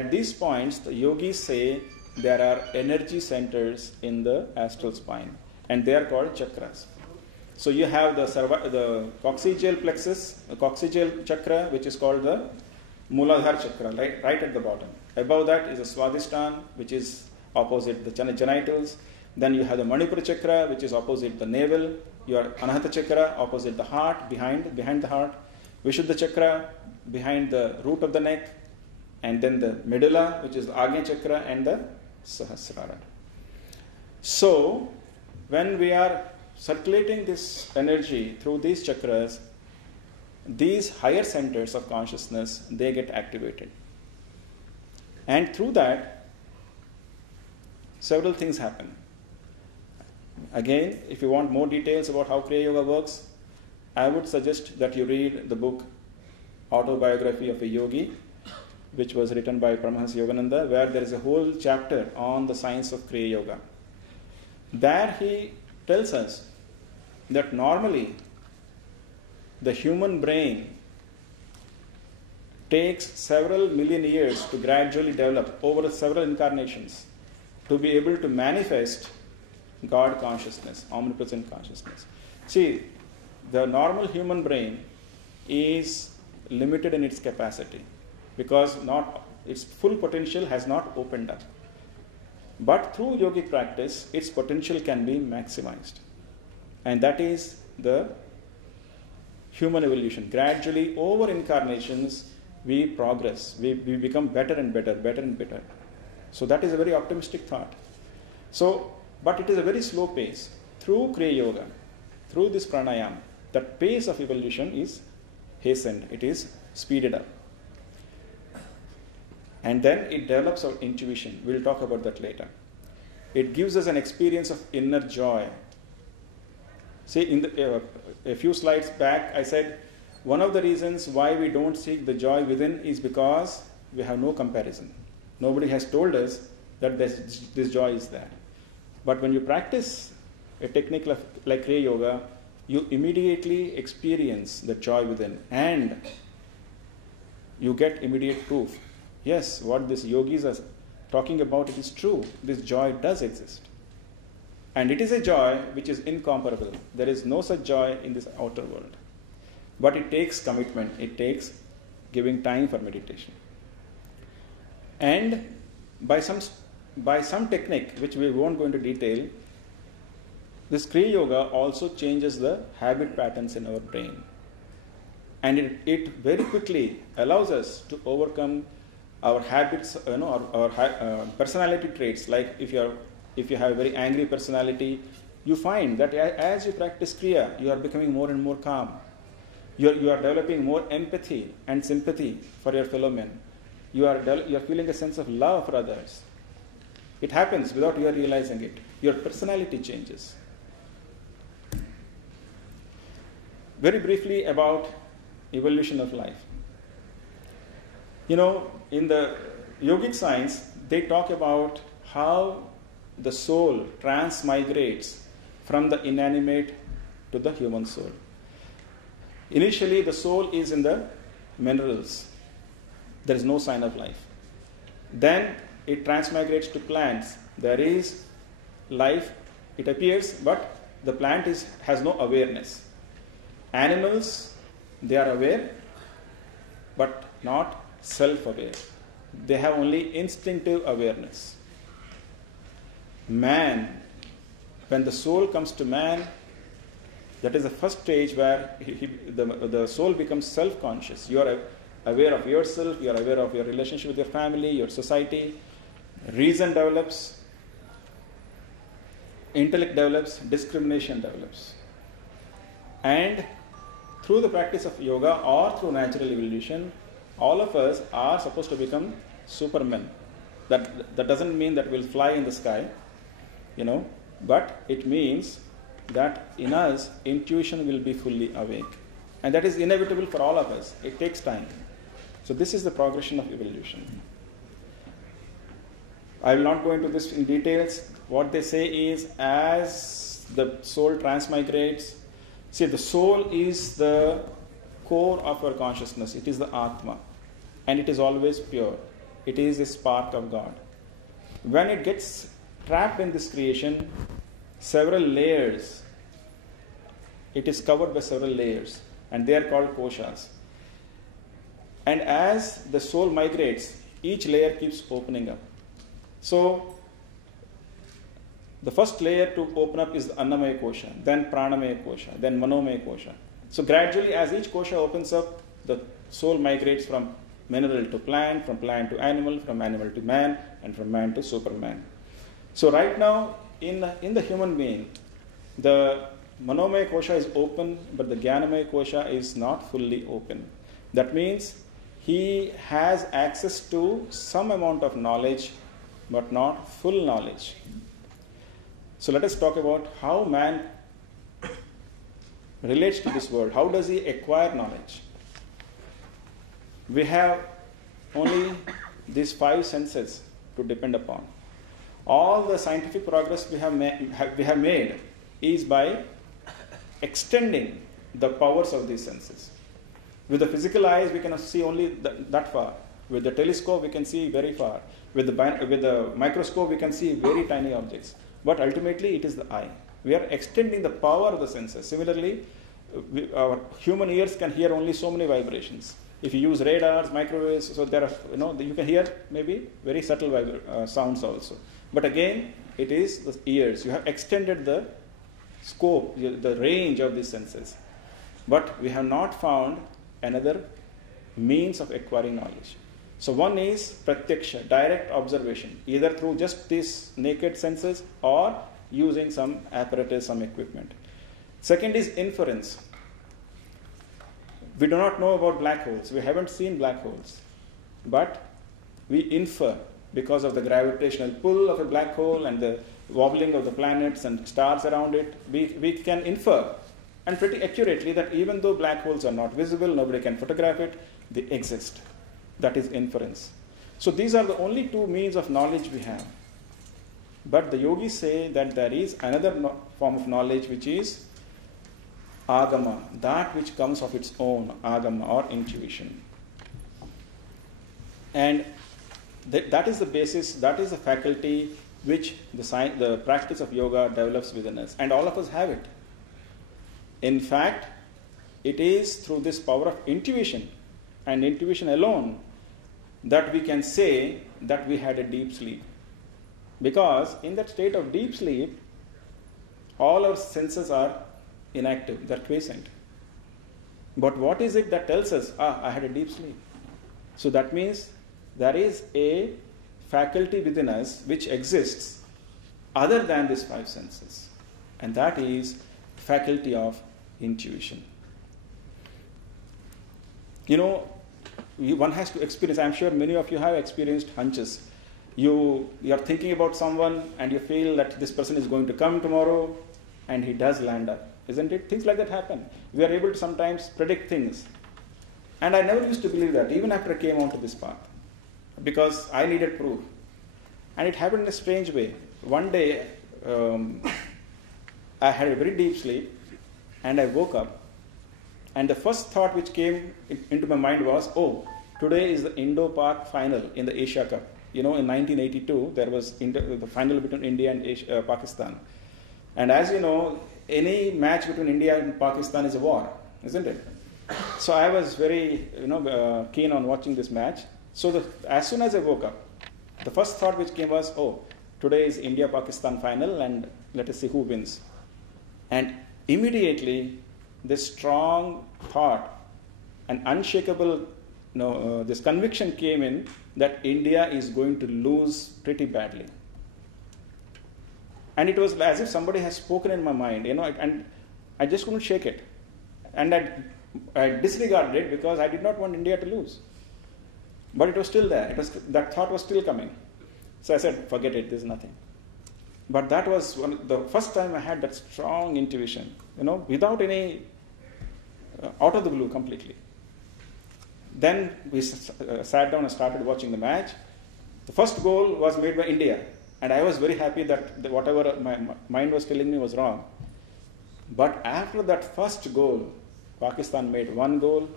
At these points, the yogis say there are energy centers in the astral spine, and they are called chakras. So you have the coccygeal plexus, the coccygeal chakra, which is called the Muladhara chakra, right at the bottom. Above that is the Swadhisthana, which is opposite the genitals. Then you have the Manipura chakra, which is opposite the navel. Your Anahata chakra, opposite the heart, behind the heart. Vishuddha chakra, behind the root of the neck. And then the medulla, which is the Agnya chakra, and the Sahasrara. So, when we are circulating this energy through these chakras, these higher centers of consciousness, they get activated. And through that, several things happen. Again, if you want more details about how Kriya Yoga works, I would suggest that you read the book Autobiography of a Yogi, which was written by Paramahansa Yogananda, where there is a whole chapter on the science of Kriya Yoga. There he tells us that normally the human brain takes several million years to gradually develop over several incarnations to be able to manifest God consciousness, omnipresent consciousness. See, the normal human brain is limited in its capacity because its full potential has not opened up. But through yogic practice, its potential can be maximized. And that is the human evolution. Gradually, over incarnations, we progress. We become better and better, better and better. So that is a very optimistic thought. But it is a very slow pace. Through Kriya Yoga, through this pranayama, the pace of evolution is hastened. It is speeded up. And then it develops our intuition. We'll talk about that later. It gives us an experience of inner joy. See, in a few slides back, I said one of the reasons why we don't seek the joy within is because we have no comparison. Nobody has told us that this joy is there. But when you practice a technique like Kriya Yoga, you immediately experience the joy within and you get immediate proof. Yes, what these yogis are talking about, it is true. This joy does exist. And it is a joy which is incomparable. There is no such joy in this outer world. But it takes commitment. It takes giving time for meditation. And by some technique, which we won't go into detail, this Kriya Yoga also changes the habit patterns in our brain. And it very quickly allows us to overcome our habits, our personality traits. Like if you have a very angry personality, you find that as you practice Kriya, you are becoming more and more calm. You are developing more empathy and sympathy for your fellow men. You are feeling a sense of love for others. It happens without you realizing it. Your personality changes. Very briefly about evolution of life. In the yogic science, they talk about how the soul transmigrates from the inanimate to the human soul. Initially, the soul is in the minerals. There is no sign of life. Then it transmigrates to plants. There is life. It appears, but the plant has no awareness. Animals, they are aware, but not self-aware. They have only instinctive awareness. Man, when the soul comes to man, that is the first stage where the soul becomes self-conscious. You are aware of yourself, you are aware of your relationship with your family, your society. Reason develops, intellect develops, discrimination develops. And through the practice of yoga or through natural evolution, all of us are supposed to become supermen. That doesn't mean that we'll fly in the sky, but it means that in us, intuition will be fully awake. And that is inevitable for all of us. It takes time. So this is the progression of evolution. I will not go into this in details. What they say is, as the soul transmigrates, see, the soul is the core of our consciousness. It is the Atma. And it is always pure. it is a spark of God. When it gets trapped in this creation, several layers, it is covered by several layers, and they are called koshas. And as the soul migrates, each layer keeps opening up. So, the first layer to open up is the Annamaya Kosha, then Pranamaya Kosha, then Manomaya Kosha. So gradually, as each kosha opens up, the soul migrates from mineral to plant, from plant to animal, from animal to man, and from man to Superman. So right now, in the human being, the Manomaya Kosha is open, but the Jnanamaya Kosha is not fully open. That means he has access to some amount of knowledge, but not full knowledge. So let us talk about how man relates to this world. How does he acquire knowledge? We have only these 5 senses to depend upon. All the scientific progress we have made is by extending the powers of these senses. With the physical eyes, we can see only that far. With the telescope, we can see very far. With the microscope, we can see very tiny objects. But ultimately, it is the eye. We are extending the power of the senses. Similarly, our human ears can hear only so many vibrations. If you use radars, microwaves, so there are, you can hear maybe very subtle sounds also. But again, it is the ears. You have extended the scope, the range of these senses. But we have not found another means of acquiring knowledge. So one is pratyaksha, direct observation, either through just these naked senses or using some apparatus, some equipment. Second is inference. We do not know about black holes. We haven't seen black holes. But we infer because of the gravitational pull of a black hole and the wobbling of the planets and stars around it. We can infer, and pretty accurately, that even though black holes are not visible, nobody can photograph it, they exist. That is inference. So these are the only 2 means of knowledge we have. But the yogis say that there is another form of knowledge, which is agama, that which comes of its own, agama or intuition. And that is the basis, that is the faculty which the practice of yoga develops within us. And all of us have it. In fact, it is through this power of intuition and intuition alone that we can say that we had a deep sleep. Because in that state of deep sleep, all our senses are inactive, they're quiescent. But what is it that tells us, I had a deep sleep? So that means there is a faculty within us which exists other than these 5 senses. And that is faculty of intuition. One has to experience. I'm sure many of you have experienced hunches. You are thinking about someone and you feel that this person is going to come tomorrow, and he does land up. Isn't it? Things like that happen. We are able to sometimes predict things. And I never used to believe that, even after I came onto this path, because I needed proof. And it happened in a strange way. One day, I had a very deep sleep, and I woke up. And the first thought which came into my mind was, today is the Indo-Pak final in the Asia Cup. In 1982, there was the final between India and Pakistan. And as you know, any match between India and Pakistan is a war, isn't it? So I was very keen on watching this match. So as soon as I woke up, the first thought which came was, today is India-Pakistan final, and let us see who wins. And immediately, this strong thought, an unshakable, this conviction came in that India is going to lose pretty badly. And it was as if somebody has spoken in my mind, and I just couldn't shake it. And I disregarded it because I did not want India to lose. But it was still there. That thought was still coming. So I said, forget it, there's nothing. But that was the first time I had that strong intuition, without any, out of the blue completely. Then we sat down and started watching the match. The first goal was made by India. And I was very happy that whatever my mind was telling me was wrong. But after that first goal, Pakistan made 1 goal,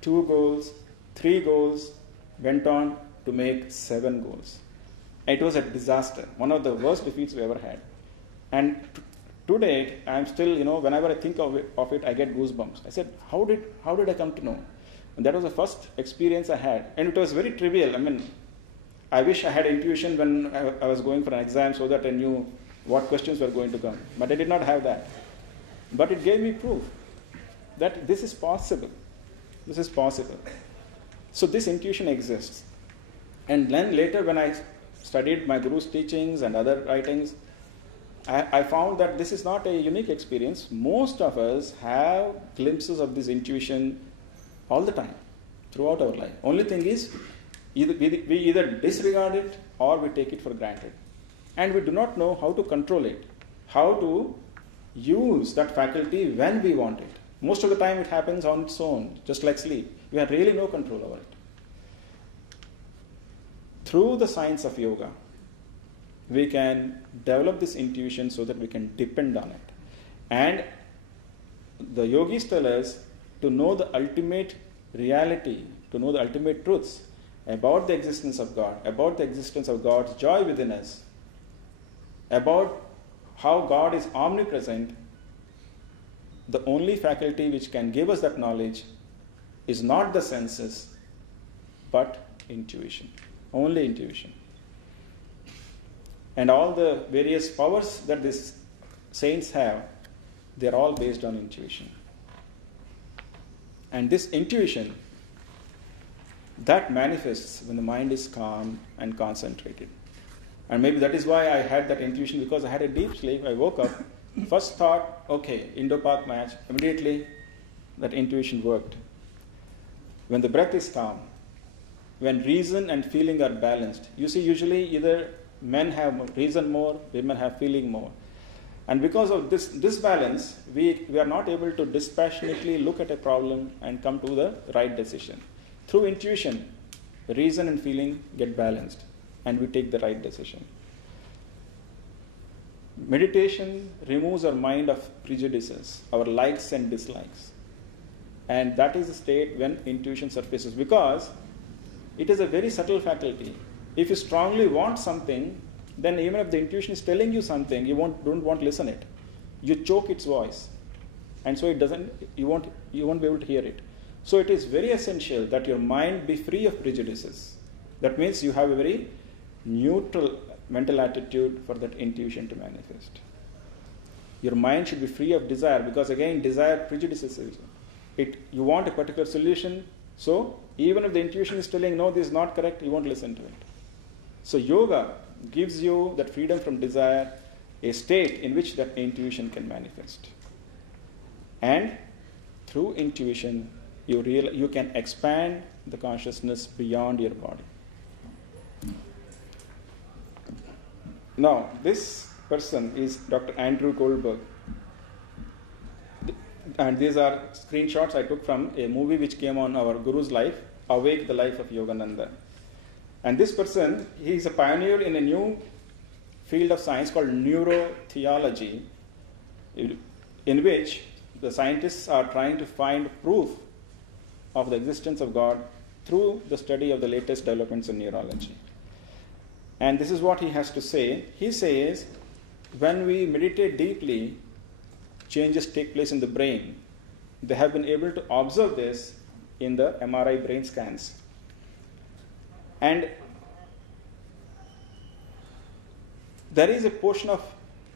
2 goals, 3 goals, went on, to make 7 goals. It was a disaster, one of the worst defeats we ever had. And to date, I'm still, whenever I think of it, I get goosebumps. I said, how did I come to know? And that was the first experience I had. And it was very trivial. I mean, I wish I had intuition when I was going for an exam so that I knew what questions were going to come. But I did not have that. But it gave me proof that this is possible. This is possible. So this intuition exists. And then later when I studied my Guru's teachings and other writings, I found that this is not a unique experience. Most of us have glimpses of this intuition all the time, throughout our life. Only thing is, we either disregard it or we take it for granted. And we do not know how to control it, how to use that faculty when we want it. Most of the time it happens on its own, just like sleep. We have really no control over it. Through the science of yoga, we can develop this intuition so that we can depend on it. And the yogis tell us to know the ultimate reality, to know the ultimate truths about the existence of God, about the existence of God's joy within us, about how God is omnipresent. The only faculty which can give us that knowledge is not the senses, but intuition. Only intuition. And all the various powers that these saints have, they are all based on intuition. And this intuition, that manifests when the mind is calm and concentrated. And maybe that is why I had that intuition, because I had a deep sleep. I woke up, first thought, okay, Indo-Pak match. Immediately that intuition worked. When the breath is calm, when reason and feeling are balanced. You see, usually either men have reason more, women have feeling more. And because of this disbalance, we are not able to dispassionately look at a problem and come to the right decision. Through intuition, reason and feeling get balanced and we take the right decision. Meditation removes our mind of prejudices, our likes and dislikes. And that is the state when intuition surfaces, because it is a very subtle faculty. If you strongly want something, then even if the intuition is telling you something, you don't want to listen it. You choke its voice. And so you won't be able to hear it. So it is very essential that your mind be free of prejudices. That means you have a very neutral mental attitude for that intuition to manifest. Your mind should be free of desire, because again, desire prejudices it. You want a particular solution, so even if the intuition is telling, no, this is not correct, you won't listen to it. So yoga gives you that freedom from desire, a state in which that intuition can manifest. And through intuition, you can expand the consciousness beyond your body. Now, this person is Dr. Andrew Goldberg. And these are screenshots I took from a movie which came on our Guru's life, Awake the Life of Yogananda. And this person, he is a pioneer in a new field of science called neurotheology, in which the scientists are trying to find proof of the existence of God through the study of the latest developments in neurology. And this is what he has to say. He says, when we meditate deeply, changes take place in the brain. They have been able to observe this in the MRI brain scans. And there is a portion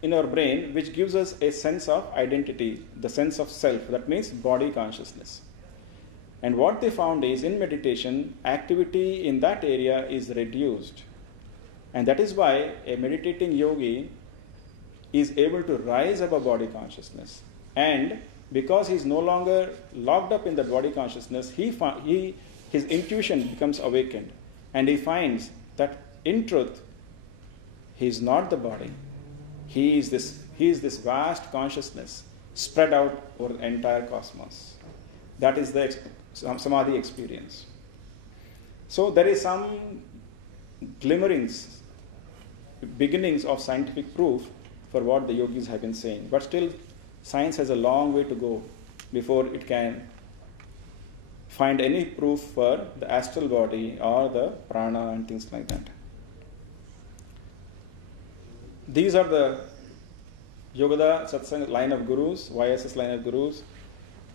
in our brain which gives us a sense of identity, the sense of self. That means body consciousness. And what they found is, in meditation, activity in that area is reduced. And that is why a meditating yogi is able to rise above body consciousness. And because he is no longer locked up in that body consciousness, his intuition becomes awakened. And he finds that in truth, he is not the body. He is this vast consciousness spread out over the entire cosmos. That is the samadhi experience. So there is some glimmerings, beginnings of scientific proof for what the yogis have been saying. But still, science has a long way to go before it can find any proof for the astral body or the prana and things like that. These are the Yogoda Satsang line of gurus, YSS line of gurus.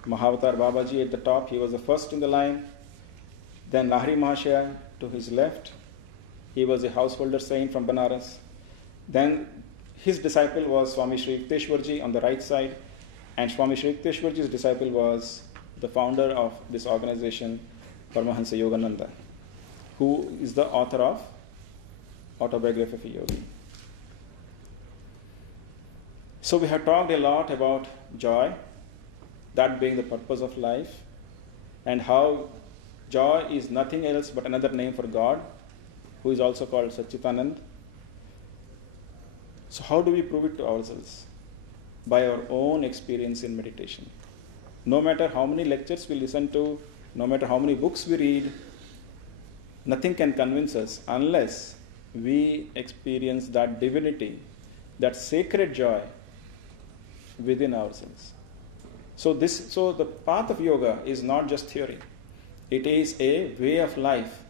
Mahavatar Babaji at the top, he was the first in the line. Then Lahiri Mahashaya to his left, he was a householder saint from Banaras. Then his disciple was Swami Sri Ishwaranandji on the right side, and Swami Sri Ishwaranandji's disciple was the founder of this organization, Paramahansa Yogananda, who is the author of Autobiography of a Yogi. So we have talked a lot about joy, that being the purpose of life, and how joy is nothing else but another name for God, who is also called Satchitanand. So how do we prove it to ourselves? By our own experience in meditation. No matter how many lectures we listen to, no matter how many books we read, nothing can convince us unless we experience that divinity, that sacred joy within ourselves. So the path of yoga is not just theory. It is a way of life.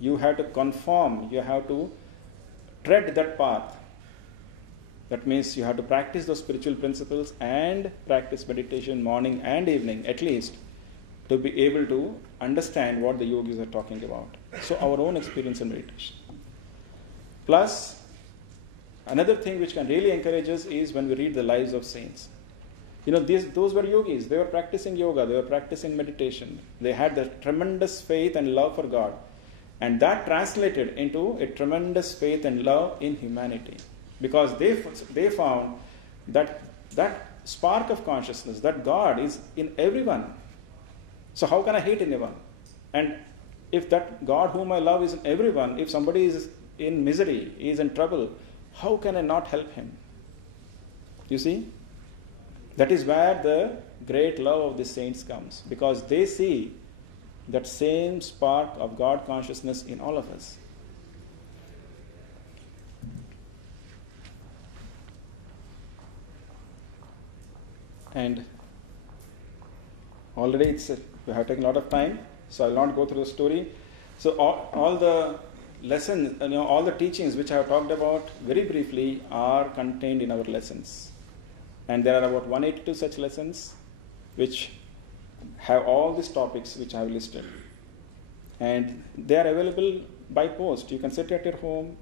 You have to conform, you have to tread that path. That means you have to practice those spiritual principles and practice meditation morning and evening at least to be able to understand what the yogis are talking about. So our own experience in meditation. Plus, another thing which can really encourage us is when we read the lives of saints. Those were yogis. They were practicing yoga. They were practicing meditation. They had the tremendous faith and love for God. And that translated into a tremendous faith and love in humanity. Because they found that spark of consciousness, that God is in everyone. So how can I hate anyone? And if that God whom I love is in everyone, if somebody is in misery, is in trouble, how can I not help him? You see? That is where the great love of the saints comes. Because they see that same spark of God consciousness in all of us. And already we have taken a lot of time, so I will not go through the story. So all the lessons, all the teachings which I have talked about very briefly are contained in our lessons. And there are about 182 such lessons which have all these topics which I have listed. And they are available by post. You can sit at your home,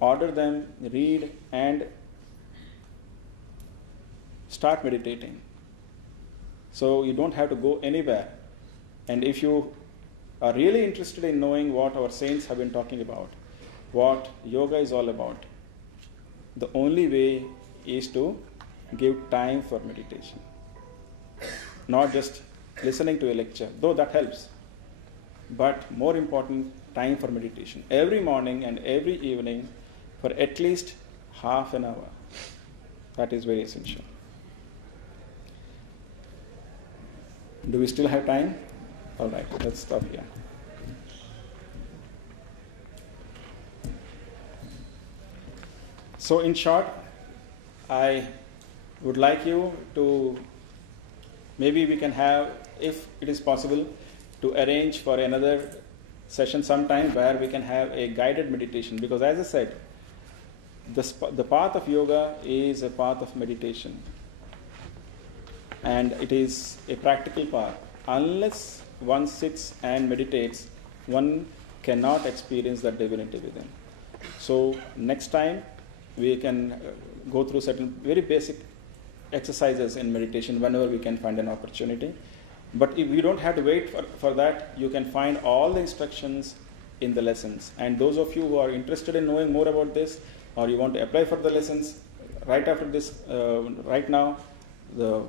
order them, read, and start meditating. So you don't have to go anywhere. And if you are really interested in knowing what our saints have been talking about, what yoga is all about, the only way is to give time for meditation. Not just listening to a lecture, though that helps. But more important, time for meditation. Every morning and every evening for at least half an hour. That is very essential. Do we still have time? All right, let's stop here. So in short, I would like you to, maybe we can have, if it is possible, to arrange for another session sometime where we can have a guided meditation. Because as I said, the path of yoga is a path of meditation. And it is a practical path. Unless one sits and meditates, one cannot experience that divinity within. So next time we can go through certain very basic exercises in meditation whenever we can find an opportunity. But if we don't have to wait for that, you can find all the instructions in the lessons. And those of you who are interested in knowing more about this, or you want to apply for the lessons, right after this, right now, the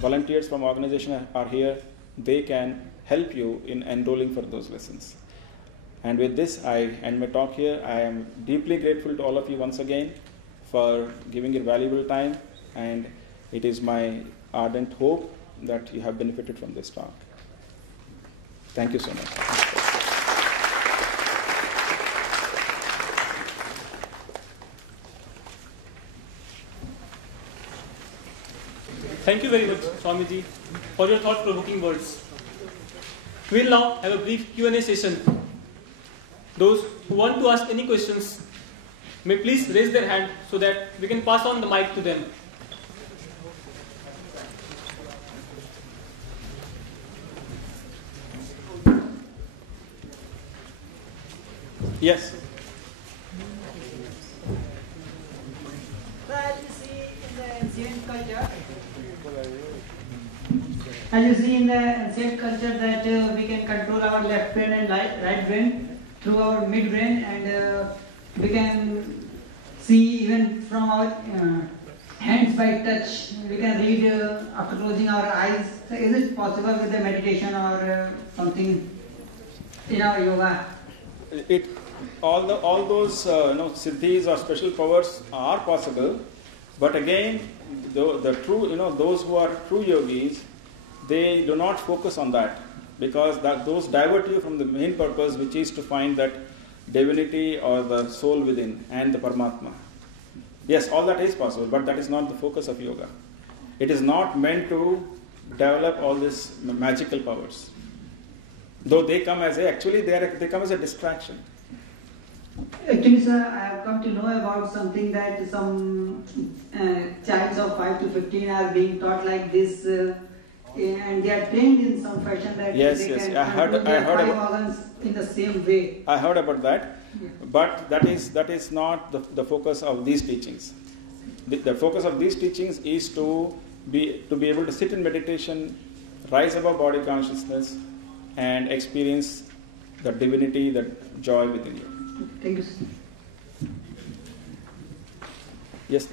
volunteers from organization are here. They can help you in enrolling for those lessons. And with this, I end my talk here. I am deeply grateful to all of you once again for giving your valuable time, and it is my ardent hope that you have benefited from this talk. Thank you so much. Thank you very much, Swamiji, for your thought-provoking words. We will now have a brief Q&A session. Those who want to ask any questions may please raise their hand so that we can pass on the mic to them. Yes. As you see in the ancient culture that we can control our left brain and right brain through our midbrain, and we can see even from our hands by touch. We can read after closing our eyes. So is it possible with the meditation or something in our yoga? All those siddhis or special powers are possible, but again, the true those who are true yogis, they do not focus on that, because those divert you from the main purpose, which is to find that divinity or the soul within and the Paramatma. Yes, all that is possible, but that is not the focus of yoga. It is not meant to develop all these magical powers, though they come as they come as a distraction. Actually, sir, I have come to know about something that some childs of 5 to 15 are being taught like this, and they are trained in some fashion that they can control their 5 organs in the same way. I heard about that, yeah. But that is not the focus of these teachings. The focus of these teachings is to be able to sit in meditation, rise above body consciousness, and experience the divinity, the joy within you. Thank you, sir. Yes.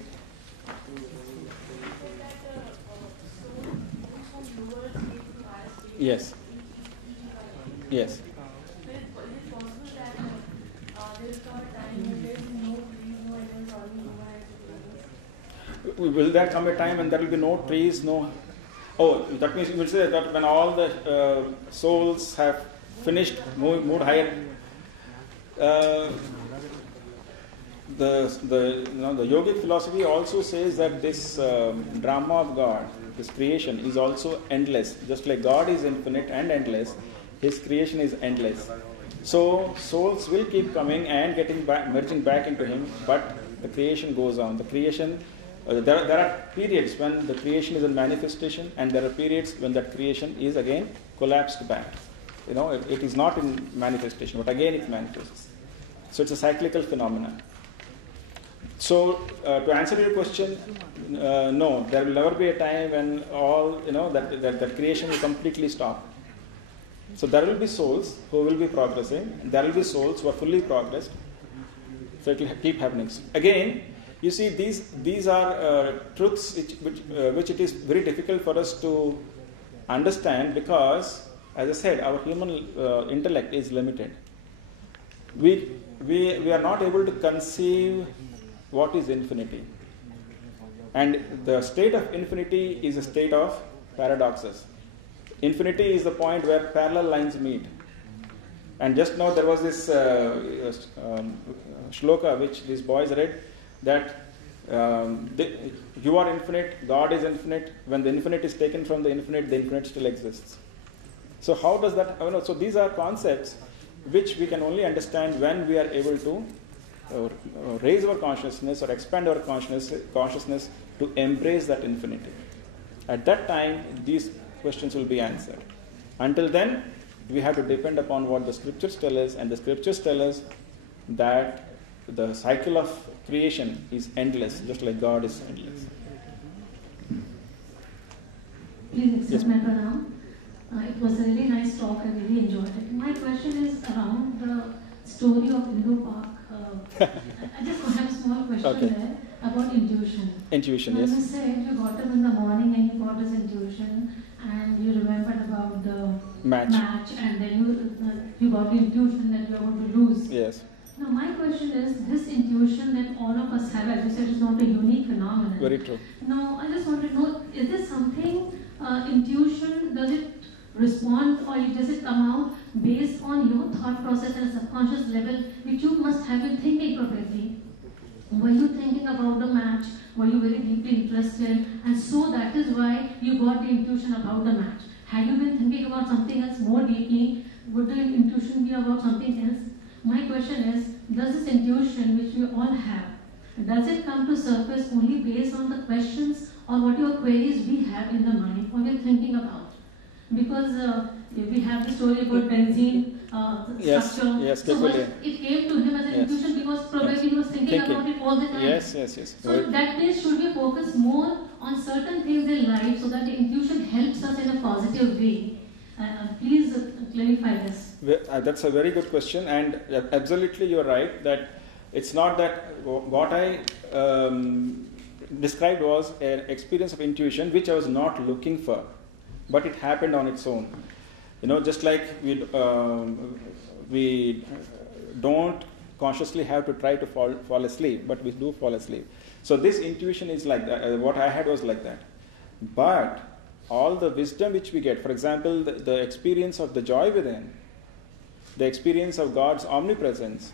Yes. Yes. Will there come a time when there will be no trees, no? Oh, that means you will say that when all the souls have finished, moved higher. The yogic philosophy also says that this drama of God, this creation, is also endless. Just like God is infinite and endless, His creation is endless. So souls will keep coming and merging back into Him, but the creation goes on. The creation, there are periods when the creation is in manifestation, and there are periods when that creation is again collapsed back. It is not in manifestation, but again it manifests. So it's a cyclical phenomenon. So to answer your question, no, there will never be a time when all that creation will completely stop. So there will be souls who will be progressing, and there will be souls who are fully progressed. So it will keep happening. Again, you see, these are truths which it is very difficult for us to understand, because, as I said, our human intellect is limited. We are not able to conceive what is infinity. And the state of infinity is a state of paradoxes. Infinity is the point where parallel lines meet. And just now there was this shloka which these boys read, that you are infinite, God is infinite. When the infinite is taken from the infinite still exists. So how does that, so these are concepts which we can only understand when we are able to raise our consciousness or expand our consciousness to embrace that infinity. At that time, these questions will be answered. Until then, we have to depend upon what the scriptures tell us, and the scriptures tell us that the cycle of creation is endless, just like God is endless. Please accept my pranam. It was a really nice talk. I really enjoyed it. My question is around the story of Hindu Park. I just have a small question there about intuition. Intuition, yes. You said you got up in the morning and you got this intuition, and you remembered about the match, and then you got the intuition that you are going to lose. Yes. Now my question is, this intuition that all of us have, as you said, is not a unique phenomenon. Very true. Now I just want to know, is this something, intuition, does it respond, or does it come out based on your thought process at a subconscious level, which you must have been thinking probably? Were you thinking about the match? Were you very deeply interested? And so that is why you got the intuition about the match. Had you been thinking about something else more deeply? Would the intuition be about something else? My question is, does this intuition which we all have, does it come to surface only based on the questions or what your queries we have in the mind or we're thinking about? Because we have the story about benzene structure. Yes, so definitely. it came to him as an intuition because probably he was thinking about it all the time. Yes. So that means should we focus more on certain things in life so that the intuition helps us in a positive way? Please clarify this. That's a very good question, and absolutely you're right that it's not that what I described was an experience of intuition which I was not looking for, but it happened on its own. Just like we don't consciously have to try to fall asleep, but we do fall asleep. So this intuition is like that. What I had was like that. But all the wisdom which we get, for example, the experience of the joy within, the experience of God's omnipresence,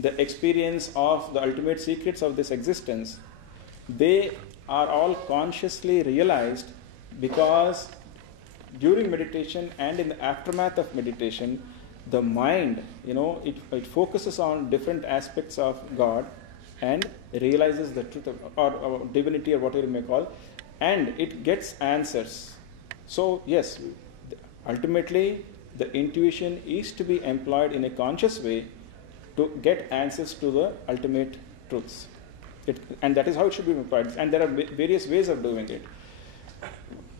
the experience of the ultimate secrets of this existence, they are all consciously realized because during meditation and in the aftermath of meditation, the mind, it focuses on different aspects of God and realizes the truth or divinity or whatever you may call, and it gets answers. So yes, ultimately the intuition is to be employed in a conscious way to get answers to the ultimate truths. And that is how it should be employed. And there are various ways of doing it.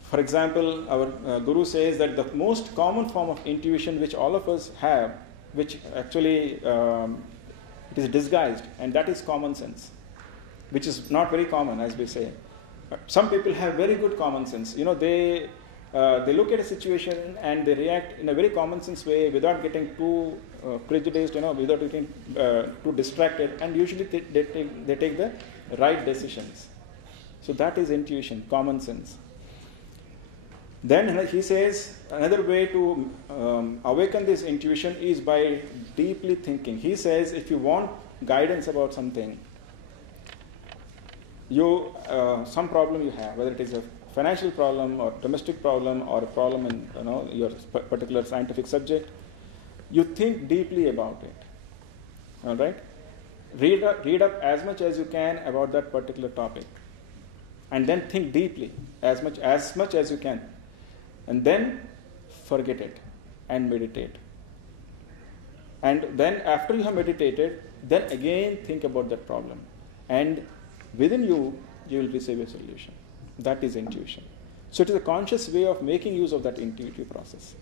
For example, our Guru says that the most common form of intuition which all of us have, which actually it is disguised, and that is common sense, which is not very common, as we say. Some people have very good common sense. They look at a situation and they react in a very common sense way without getting too prejudiced, without getting too distracted, and usually they take the right decisions. So that is intuition, common sense. Then he says another way to awaken this intuition is by deeply thinking. He says if you want guidance about something, some problem you have, whether it is a financial problem or domestic problem or a problem in your particular scientific subject, you think deeply about it. All right? Read up as much as you can about that particular topic, and then think deeply as much as you can, and then forget it and meditate. And then after you have meditated, then again think about that problem, and within you will receive a solution. That is intuition. So it is a conscious way of making use of that intuitive process.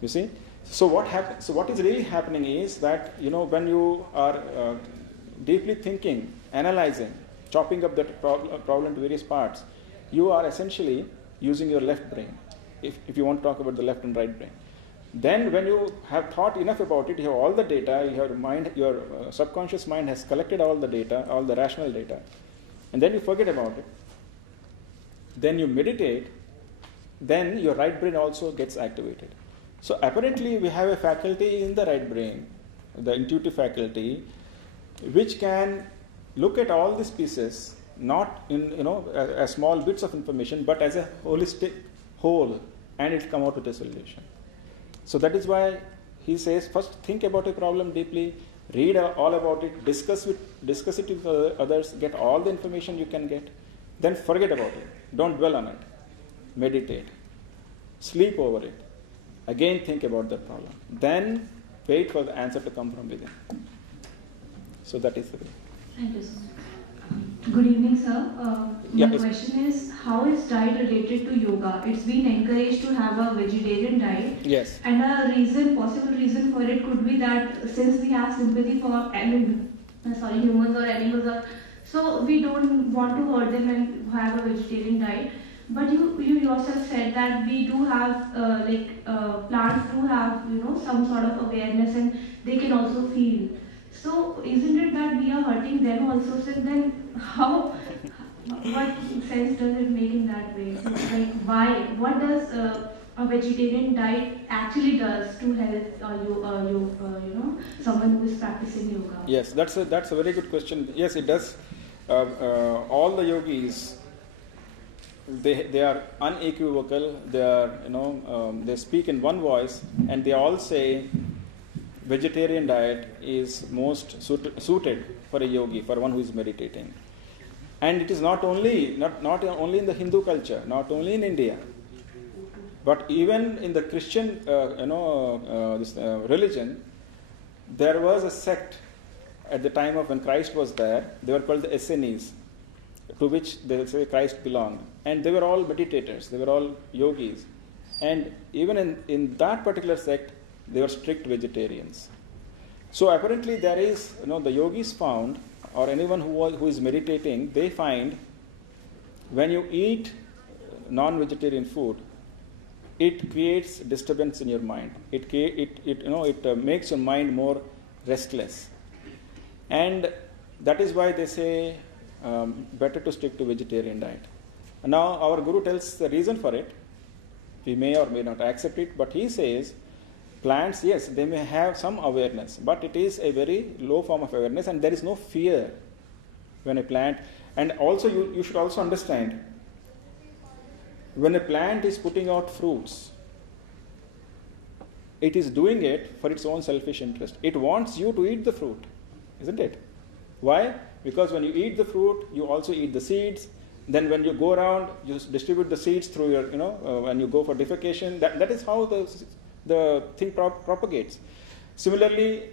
You see? So what happens? So what is really happening is that when you are deeply thinking, analyzing, chopping up that problem to various parts, you are essentially using your left brain. If you want to talk about the left and right brain, then when you have thought enough about it, you have all the data. Your subconscious mind has collected all the data, all the rational data, and then you forget about it. Then you meditate, then your right brain also gets activated. So apparently we have a faculty in the right brain, the intuitive faculty, which can look at all these pieces, not in as small bits of information, but as a holistic whole, and it will come out with a solution. So that is why he says, first think about a problem deeply, read all about it, discuss it with others, get all the information you can get, then forget about it. Don't dwell on it. Meditate. Sleep over it. Again think about the problem. Then wait for the answer to come from within. So that is the way. Thank you, sir. Good evening, sir. My yes. question is, how is diet related to yoga? It's been encouraged to have a vegetarian diet. Yes. And possible reason for it could be that since we have sympathy for humans or animals, so we don't want to hurt them and have a vegetarian diet. But you yourself said that we do have plants do have some sort of awareness and they can also feel. So isn't it that we are hurting them also? So then what sense does it make in that way? So why? What does a vegetarian diet actually does to help someone who is practicing yoga? Yes, that's a very good question. Yes, it does. All the yogis they are unequivocal. They are, they speak in one voice, and they all say vegetarian diet is most suited for a yogi, for one who is meditating. And it is not only in the Hindu culture, not only in India, but even in the Christian religion. There was a sect at the time of when Christ was there. They were called the Essenes, to which they say Christ belonged. And they were all meditators, they were all yogis. And even in that particular sect, they were strict vegetarians. So apparently there is, the yogis found, or anyone who is meditating, they find when you eat non-vegetarian food, it creates disturbance in your mind. It makes your mind more restless. And that is why they say better to stick to vegetarian diet. Now our Guru tells the reason for it. We may or may not accept it, but he says plants, yes, they may have some awareness, but it is a very low form of awareness, and there is no fear when a plant. And also you should also understand, when a plant is putting out fruits, it is doing it for its own selfish interest. It wants you to eat the fruit, isn't it? Why? Because when you eat the fruit, you also eat the seeds. Then when you go around, you distribute the seeds through your, when you go for defecation. That is how the thing propagates. Similarly,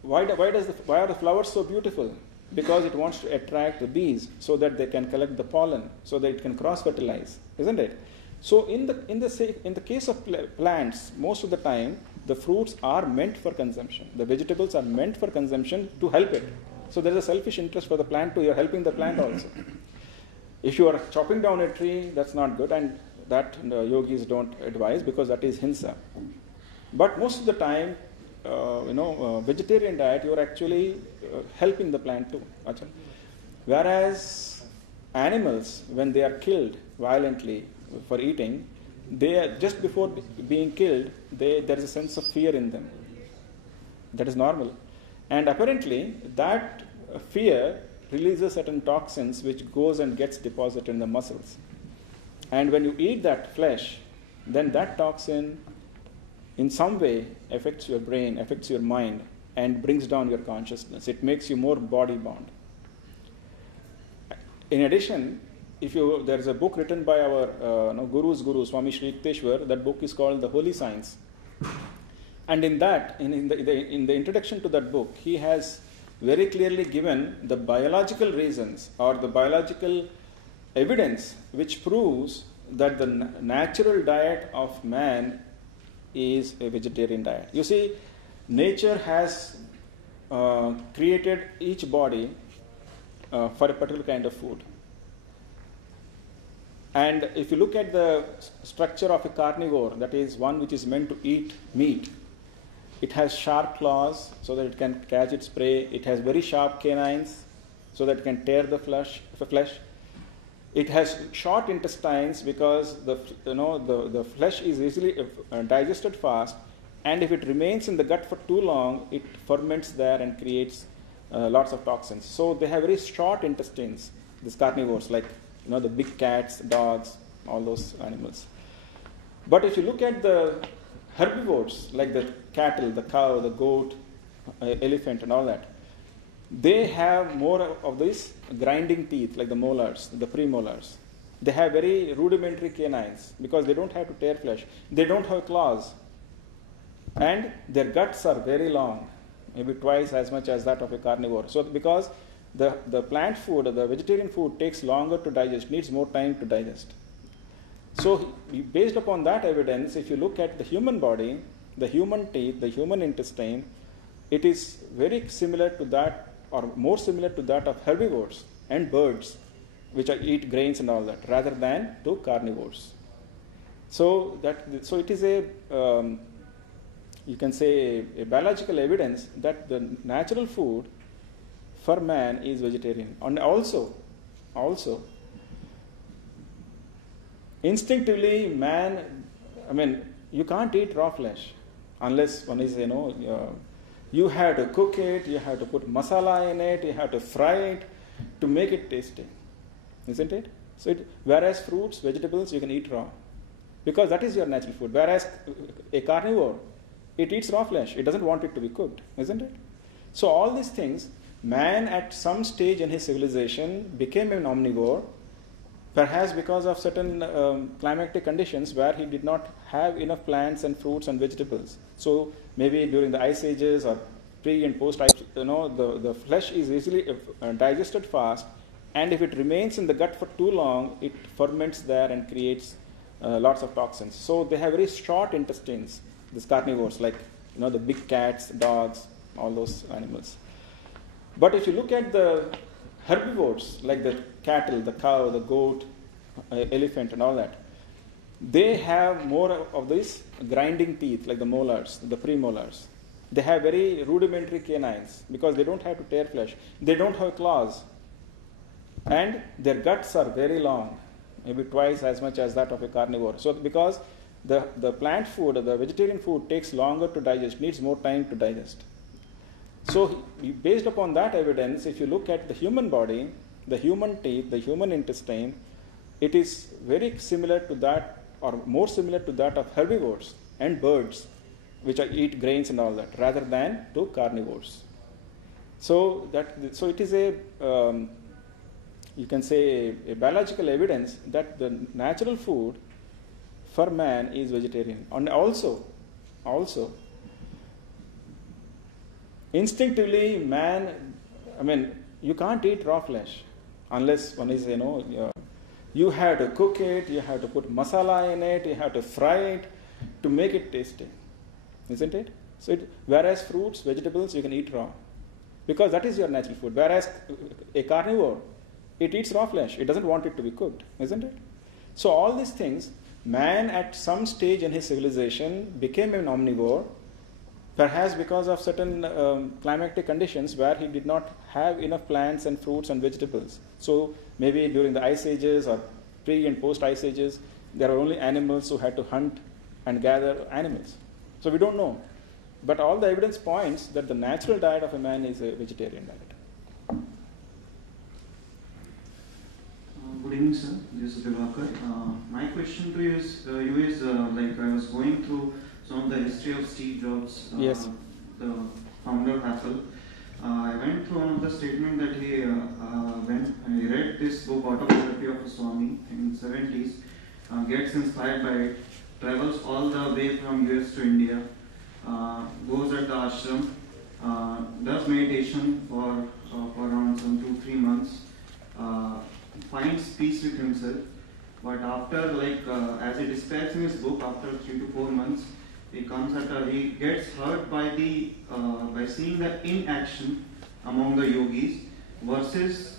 why are the flowers so beautiful? Because it wants to attract the bees so that they can collect the pollen, so that it can cross-fertilize, isn't it? So in the case of plants, most of the time, the fruits are meant for consumption. The vegetables are meant for consumption to help it. So there is a selfish interest for the plant too. You are helping the plant also. If you are chopping down a tree, that's not good, and that yogis don't advise, because that is hinsa. But most of the time, vegetarian diet, you are actually helping the plant too. Whereas animals, when they are killed violently for eating, they are, just before being killed, there is a sense of fear in them. That is normal. And apparently, that fear releases certain toxins which goes and gets deposited in the muscles. And when you eat that flesh, then that toxin in some way affects your brain, affects your mind, and brings down your consciousness. It makes you more body bound. In addition, there is a book written by our Guru's Guru, Swami Sri Ishwaranandji. That book is called The Holy Science. And in that, in the introduction to that book, he has very clearly given the biological reasons or the biological evidence which proves that the natural diet of man is a vegetarian diet. You see, nature has created each body for a particular kind of food. And if you look at the structure of a carnivore, that is one which is meant to eat meat, it has sharp claws so that it can catch its prey. It has very sharp canines so that it can tear the flesh. It has short intestines because the flesh is easily digested fast, and if it remains in the gut for too long, it ferments there and creates lots of toxins. So they have very short intestines, these carnivores, like the big cats, dogs, all those animals. But if you look at the herbivores, like the cattle, the cow, the goat, elephant, and all that, they have more of these grinding teeth, like the molars, the premolars. They have very rudimentary canines because they don't have to tear flesh. They don't have claws. And their guts are very long, maybe twice as much as that of a carnivore. So because the plant food or the vegetarian food takes longer to digest, needs more time to digest. So based upon that evidence, if you look at the human body, the human teeth, the human intestine, it is very similar to that, or more similar to that of herbivores and birds, which eat grains and all that, rather than to carnivores. So it is you can say a biological evidence that the natural food for man is vegetarian. And also, instinctively man, you can't eat raw flesh unless one is, you have to cook it, you have to put masala in it, you have to fry it to make it tasty, isn't it? So whereas fruits, vegetables, you can eat raw, because that is your natural food. Whereas a carnivore, it eats raw flesh. It doesn't want it to be cooked, isn't it? So all these things, man at some stage in his civilization became an omnivore, perhaps because of certain climatic conditions where he did not have enough plants and fruits and vegetables. So maybe during the ice ages or pre and post ice, the flesh is easily digested fast, and if it remains in the gut for too long, it ferments there and creates lots of toxins. So they have very short intestines, these carnivores, like the big cats, dogs, all those animals. But if you look at the herbivores, like the cattle, the cow, the goat, elephant and all that, they have more of these grinding teeth, like the molars, the premolars. They have very rudimentary canines because they don't have to tear flesh. They don't have claws. And their guts are very long, maybe twice as much as that of a carnivore. So because the plant food, the vegetarian food takes longer to digest, needs more time to digest. So based upon that evidence, if you look at the human body, the human teeth, the human intestine, it is very similar to that, or more similar to that of herbivores and birds, which eat grains and all that, rather than to carnivores. So it is you can say a biological evidence that the natural food for man is vegetarian. And also, instinctively man, you can't eat raw flesh unless one is, you have to cook it, you have to put masala in it, you have to fry it to make it tasty, isn't it? So whereas fruits, vegetables, you can eat raw, because that is your natural food. Whereas a carnivore, it eats raw flesh. It doesn't want it to be cooked, isn't it? So all these things, man at some stage in his civilization became an omnivore, perhaps because of certain climatic conditions where he did not have enough plants and fruits and vegetables. So maybe during the ice ages or pre and post ice ages, there were only animals who had to hunt and gather animals. So we don't know. But all the evidence points that the natural diet of a man is a vegetarian diet. Good evening, sir. This is Divakar. My question to you is like I was going through some of the history of Steve Jobs, yes, the founder of Apple. I went through one of the statement that he when he read this book, Autobiography of a Swami, in the 70s, gets inspired by it, travels all the way from US to India, goes at the ashram, does meditation for around some 2-3 months, finds peace with himself, but after as he describes in his book, after 3 to 4 months, he gets hurt by seeing the inaction among the yogis versus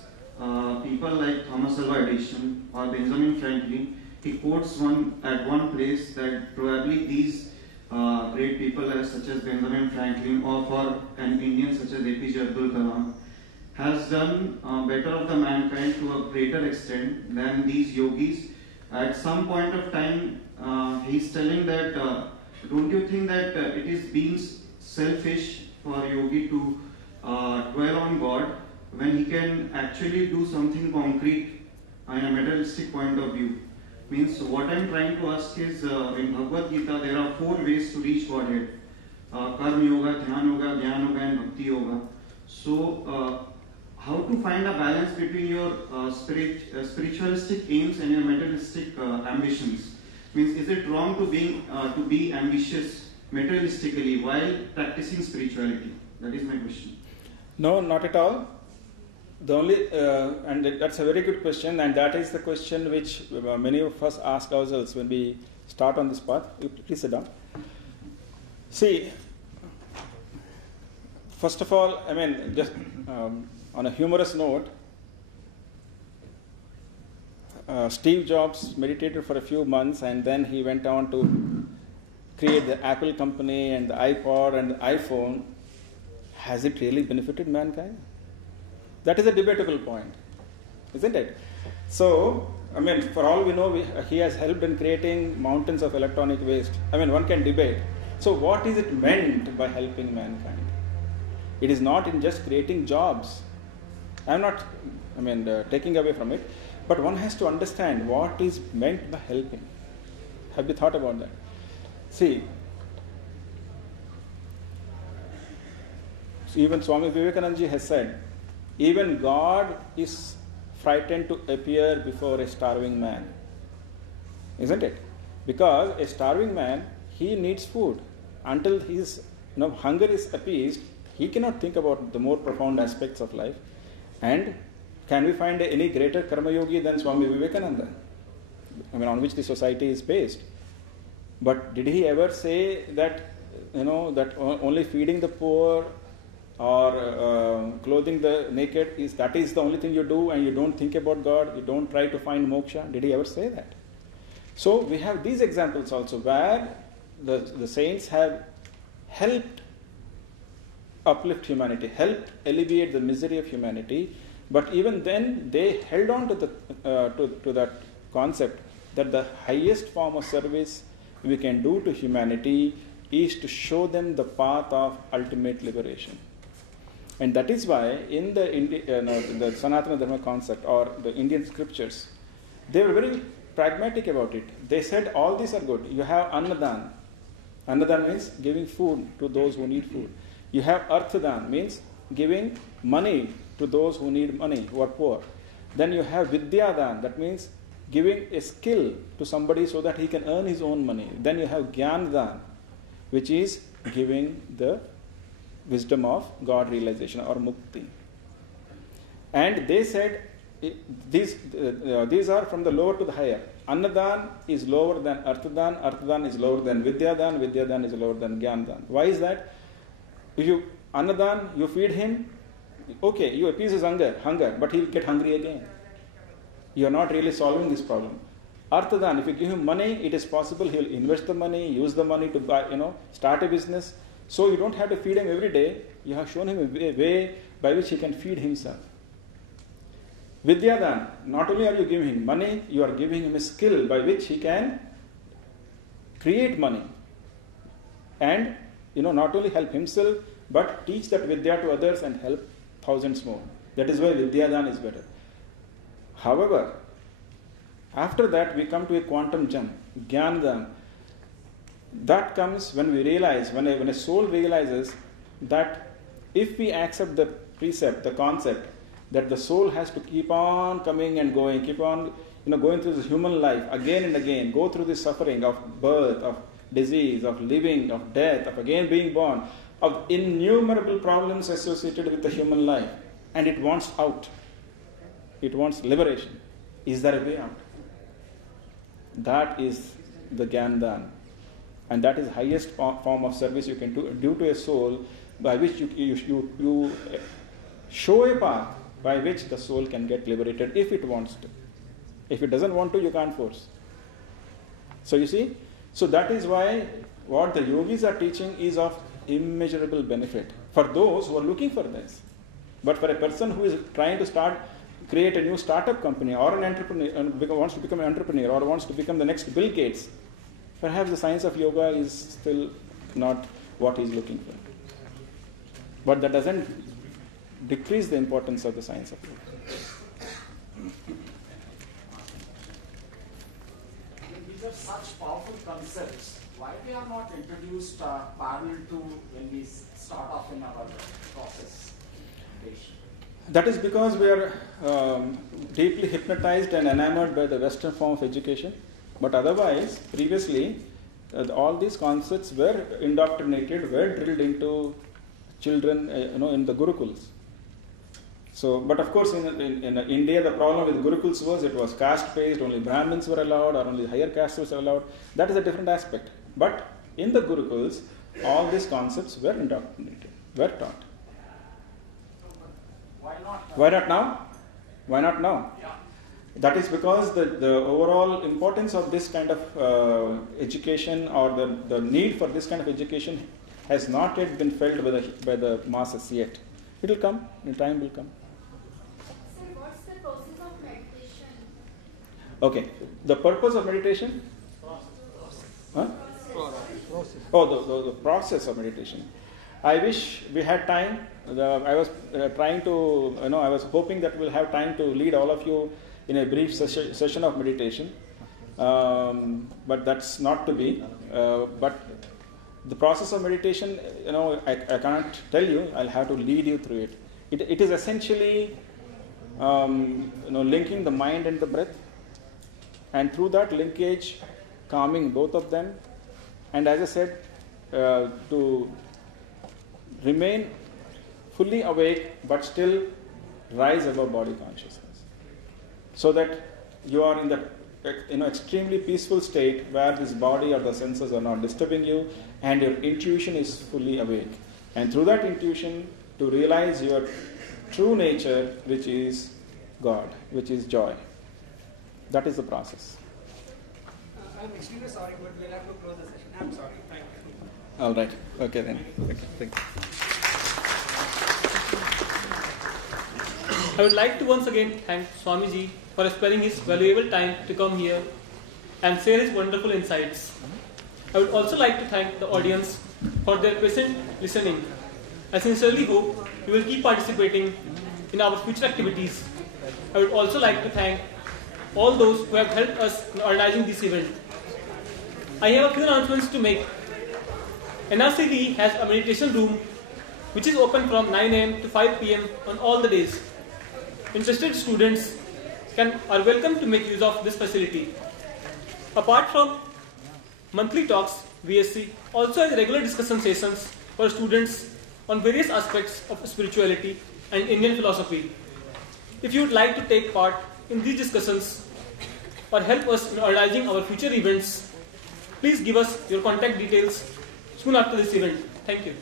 people like Thomas Alva Edison or Benjamin Franklin. He quotes at one place that probably these great people such as Benjamin Franklin, or for an Indian such as APJ Abdul Kalam, has done better of the mankind to a greater extent than these yogis. At some point of time, he's telling that, don't you think that it is being selfish for yogi to dwell on God when he can actually do something concrete in a materialistic point of view? Means what I'm trying to ask is, in Bhagavad Gita there are 4 ways to reach Godhead: Karma Yoga, Dhyana Yoga, Jnana Yoga and Bhakti Yoga. So how to find a balance between your spiritualistic aims and your materialistic ambitions? Means, is it wrong to be ambitious materialistically while practicing spirituality? That is my question. No, not at all. The only and that's a very good question, and that is the question which many of us ask ourselves when we start on this path. You please sit down. See, first of all, just on a humorous note, Steve Jobs meditated for a few months and then he went on to create the Apple company and the iPod and the iPhone. Has it really benefited mankind? That is a debatable point, isn't it? So, for all we know, he has helped in creating mountains of electronic waste. One can debate. So what is it meant by helping mankind? It is not in just creating jobs. I'm not taking away from it. But one has to understand what is meant by helping. Have you thought about that? See, even Swami Vivekananda has said, even God is frightened to appear before a starving man. Isn't it? Because a starving man, he needs food. Until his hunger is appeased, he cannot think about the more profound aspects of life. And can we find any greater karma yogi than Swami Vivekananda? On which the society is based. But did he ever say that, that only feeding the poor or clothing the naked is the only thing you do, and you don't think about God, you don't try to find moksha? Did he ever say that? So we have these examples also where the saints have helped uplift humanity, helped alleviate the misery of humanity, but even then they held on to that concept that the highest form of service we can do to humanity is to show them the path of ultimate liberation. And that is why in the Sanatana Dharma concept or the Indian scriptures, they were very pragmatic about it. They said all these are good. You have Annadan. Annadan means giving food to those who need food. You have Arthadan, means giving money to those who need money, who are poor. Then you have Vidyadan, that means giving a skill to somebody so that he can earn his own money. Then you have Jnanadan, which is giving the wisdom of God realization or mukti. And they said these are from the lower to the higher. Annadan is lower than Arthadan, Arthadan is lower than Vidyadan, Vidyadan is lower than Jnanadan. Why is that? If Annadan, you feed him, okay, you appease his hunger, but he will get hungry again. You are not really solving this problem. Arthadan, if you give him money, it is possible he will invest the money, use the money to buy, start a business. So you don't have to feed him every day. You have shown him a way by which he can feed himself. Vidyadan, not only are you giving him money, you are giving him a skill by which he can create money. And, not only help himself, but teach that Vidya to others and help thousands more. That is why Vidyadan is better. However, after that we come to a quantum jump, Jnanadan. That comes when we realize, when a soul realizes that if we accept the precept, the concept, that the soul has to keep on coming and going, keep on going through this human life again and again, go through the suffering of birth, of disease, of living, of death, of again being born, of innumerable problems associated with the human life, and it wants out. It wants liberation. Is there a way out? That is the Jnanadan. And that is the highest form of service you can do to a soul, by which you show a path by which the soul can get liberated if it wants to. If it doesn't want to, you can't force. So you see, so that is why what the yogis are teaching is of immeasurable benefit for those who are looking for this. But for a person who is trying to create a new startup company, or an entrepreneur, and wants to become an entrepreneur, or wants to become the next Bill Gates, perhaps the science of yoga is still not what he is looking for. But that doesn't decrease the importance of the science of yoga. These are such powerful concepts. Why they are not introduced parallel to when we start off in our process? That is because we are deeply hypnotized and enamored by the Western form of education. But otherwise, previously, all these concepts were indoctrinated, were drilled into children, in the gurukuls. So, but of course, in India, the problem with gurukuls was it was caste-based. Only Brahmins were allowed, or only higher castes were allowed. That is a different aspect. But in the gurukuls, all these concepts were indoctrinated, were taught. Why not now? Why not now? Yeah. That is because the overall importance of this kind of education, or the need for this kind of education, has not yet been felt by the masses yet. It will come. In time will come. So what's the process of meditation? Okay. The purpose of meditation? Huh? Oh, the process of meditation. I wish we had time I was trying to, I was hoping that we'll have time to lead all of you in a brief session of meditation, but that's not to be. But the process of meditation, I can't tell you. I'll have to lead you through it. It is essentially, linking the mind and the breath, and through that linkage, calming both of them, and as I said, to remain fully awake but still rise above body consciousness, so that you are in that extremely peaceful state where this body or the senses are not disturbing you, and your intuition is fully awake, and through that intuition to realize your true nature, which is God, which is joy. That is the process. I'm extremely sorry, but we'll have to close the session. I'm sorry. Thank you. All right. Okay then. Okay. Thank you. I would like to once again thank Swamiji for sparing his valuable time to come here and share his wonderful insights. I would also like to thank the audience for their patient listening. I sincerely hope you will keep participating in our future activities. I would also like to thank all those who have helped us in organizing this event. I have a few announcements to make. NRCD has a meditation room which is open from 9 a.m. to 5 p.m. on all the days. Interested students are welcome to make use of this facility. Apart from monthly talks, VSC also has regular discussion sessions for students on various aspects of spirituality and Indian philosophy. If you would like to take part in these discussions or help us in organizing our future events, please give us your contact details soon after this event. Thank you.